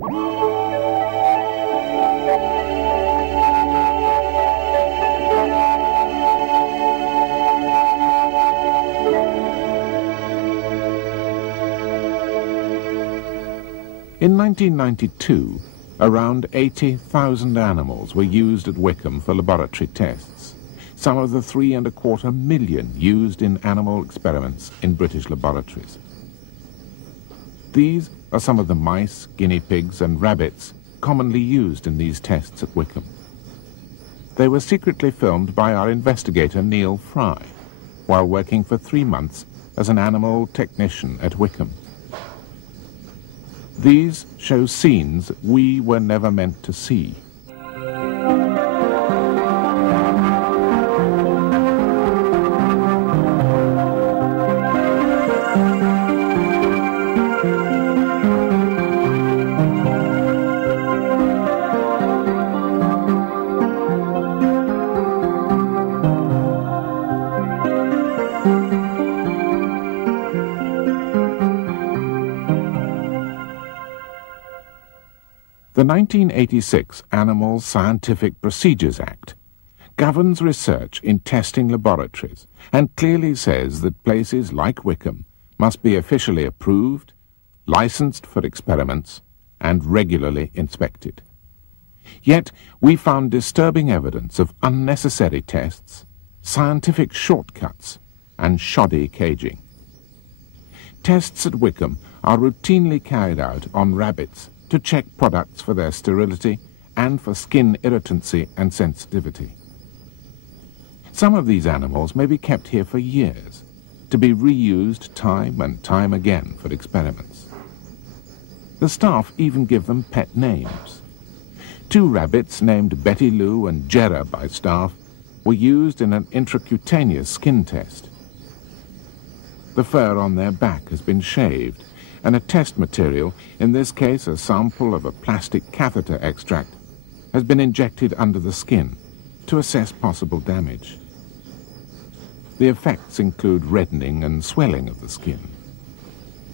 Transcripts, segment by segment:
In 1992, around 80,000 animals were used at Wickham for laboratory tests, some of the 3.25 million used in animal experiments in British laboratories. These are some of the mice, guinea pigs and rabbits commonly used in these tests at Wickham. They were secretly filmed by our investigator Neil Fry while working for 3 months as an animal technician at Wickham. These show scenes we were never meant to see. The 1986 Animal Scientific Procedures Act governs research in testing laboratories and clearly says that places like Wickham must be officially approved, licensed for experiments, and regularly inspected. Yet we found disturbing evidence of unnecessary tests, scientific shortcuts, and shoddy caging. Tests at Wickham are routinely carried out on rabbits to check products for their sterility and for skin irritancy and sensitivity. Some of these animals may be kept here for years, to be reused time and time again for experiments. The staff even give them pet names. 2 rabbits named Betty Lou and Jerra by staff were used in an intracutaneous skin test. The fur on their back has been shaved, and a test material, in this case a sample of a plastic catheter extract, has been injected under the skin to assess possible damage. The effects include reddening and swelling of the skin.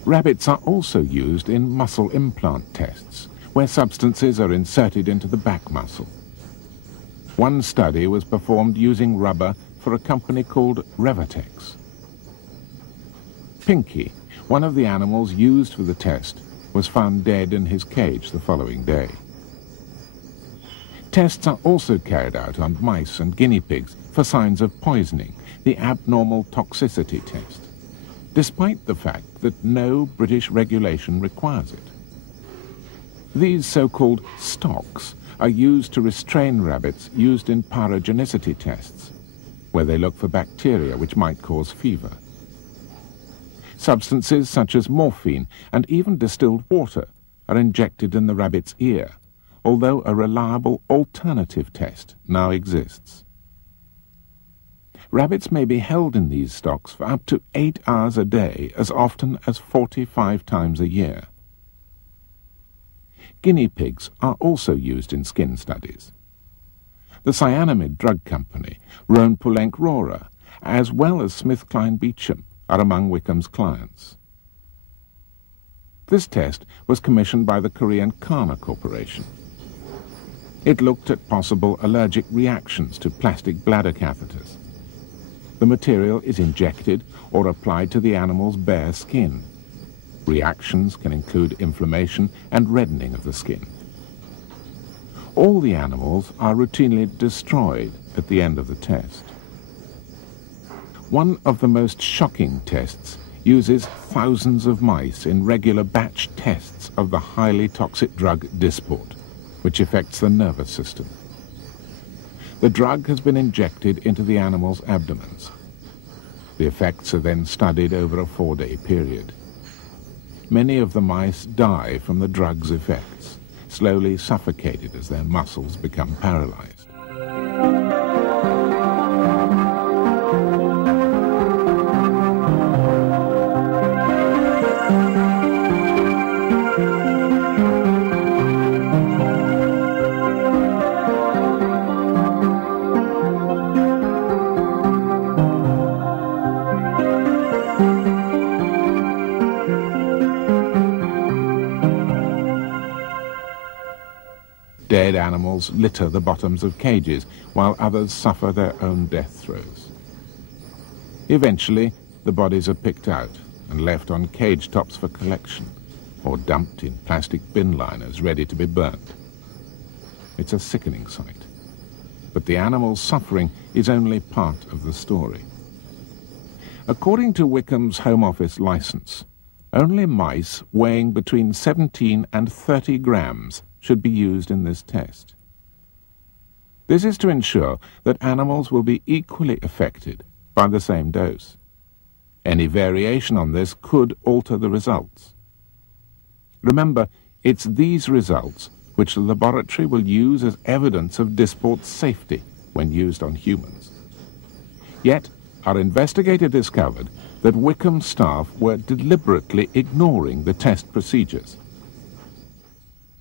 Rabbits are also used in muscle implant tests, where substances are inserted into the back muscle. One study was performed using rubber for a company called Revatex. Pinky, one of the animals used for the test, was found dead in his cage the following day. Tests are also carried out on mice and guinea pigs for signs of poisoning, the abnormal toxicity test, despite the fact that no British regulation requires it. These so-called stocks are used to restrain rabbits used in pyrogenicity tests, where they look for bacteria which might cause fever. Substances such as morphine and even distilled water are injected in the rabbit's ear, although a reliable alternative test now exists. Rabbits may be held in these stocks for up to 8 hours a day, as often as 45 times a year. Guinea pigs are also used in skin studies. The cyanamide drug company, Rhone-Poulenc-Rohrer, as well as SmithKline Beecham, are among Wickham's clients. This test was commissioned by the Korean Kana Corporation. It looked at possible allergic reactions to plastic bladder catheters. The material is injected or applied to the animal's bare skin. Reactions can include inflammation and reddening of the skin. All the animals are routinely destroyed at the end of the test. One of the most shocking tests uses thousands of mice in regular batch tests of the highly toxic drug Dysport, which affects the nervous system. The drug has been injected into the animals' abdomens. The effects are then studied over a 4-day period. Many of the mice die from the drug's effects, slowly suffocated as their muscles become paralyzed. Dead animals litter the bottoms of cages, while others suffer their own death throes. Eventually, the bodies are picked out and left on cage tops for collection, or dumped in plastic bin liners ready to be burnt. It's a sickening sight. But the animal's suffering is only part of the story. According to Wickham's Home Office licence, only mice weighing between 17 and 30 grams should be used in this test. This is to ensure that animals will be equally affected by the same dose. Any variation on this could alter the results. Remember, it's these results which the laboratory will use as evidence of disport's safety when used on humans. Yet, our investigator discovered that Wickham staff were deliberately ignoring the test procedures.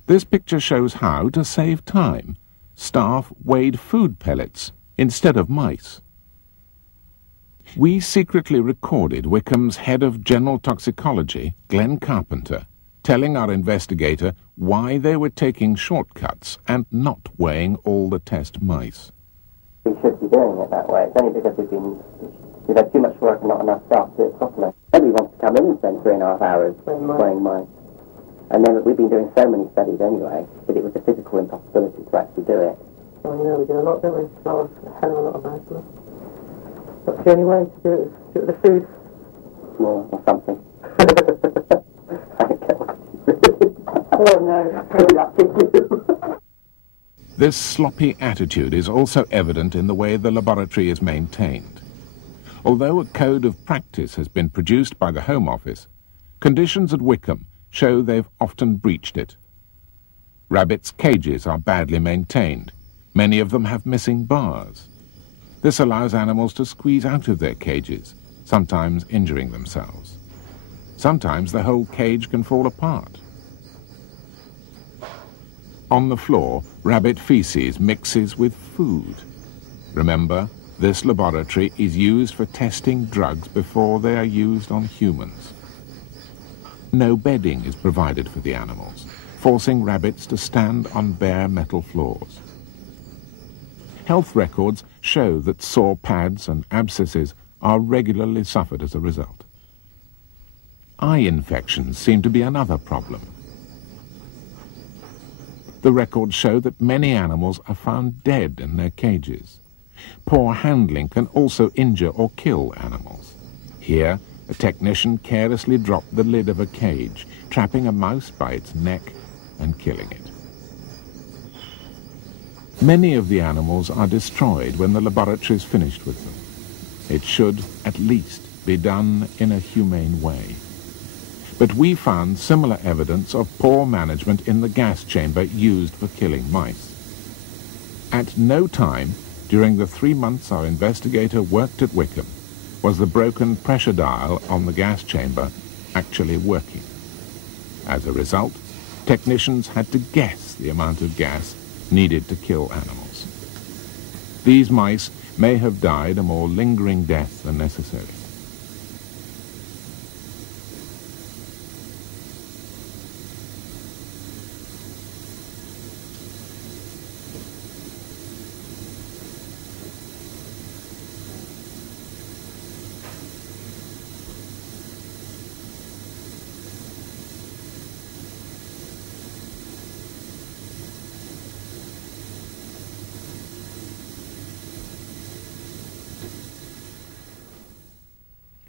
This picture shows how, to save time, staff weighed food pellets instead of mice. We secretly recorded Wickham's head of general toxicology, Glenn Carpenter, telling our investigator why they were taking shortcuts and not weighing all the test mice. We should be doing it that way. It's only because we've had too much work and not enough staff to do it properly. Nobody wants to come in and spend 3.5 hours weighing mice. And then we've been doing so many studies anyway that it was a physical impossibility to actually do it. Well, you know, we do a lot, don't we? A hell of a lot of mice. That's the only way to do it, is do it with the food. Or something. Oh no. This sloppy attitude is also evident in the way the laboratory is maintained. Although a code of practice has been produced by the Home Office, conditions at Wickham show they've often breached it. Rabbits' cages are badly maintained. Many of them have missing bars. This allows animals to squeeze out of their cages, sometimes injuring themselves. Sometimes the whole cage can fall apart. On the floor, rabbit feces mixes with food. Remember, this laboratory is used for testing drugs before they are used on humans. No bedding is provided for the animals, forcing rabbits to stand on bare metal floors. Health records show that sore pads and abscesses are regularly suffered as a result. Eye infections seem to be another problem. The records show that many animals are found dead in their cages. Poor handling can also injure or kill animals. Here, a technician carelessly dropped the lid of a cage, trapping a mouse by its neck and killing it. Many of the animals are destroyed when the laboratory is finished with them. It should, at least, be done in a humane way. But we found similar evidence of poor management in the gas chamber used for killing mice. At no time during the 3 months our investigator worked at Wickham was the broken pressure dial on the gas chamber actually working. As a result, technicians had to guess the amount of gas needed to kill animals. These mice may have died a more lingering death than necessary.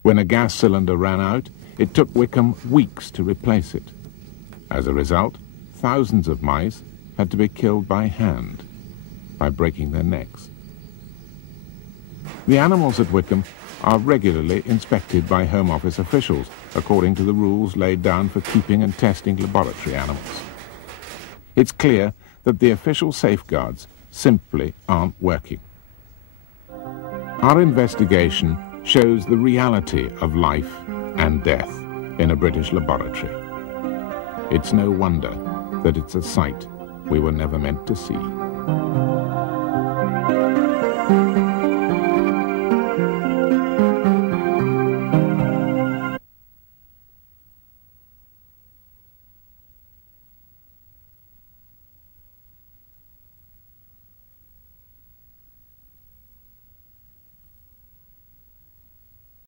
When a gas cylinder ran out, it took Wickham weeks to replace it. As a result, thousands of mice had to be killed by hand, by breaking their necks. The animals at Wickham are regularly inspected by Home Office officials, according to the rules laid down for keeping and testing laboratory animals. It's clear that the official safeguards simply aren't working. Our investigation shows the reality of life and death in a British laboratory. It's no wonder that it's a sight we were never meant to see.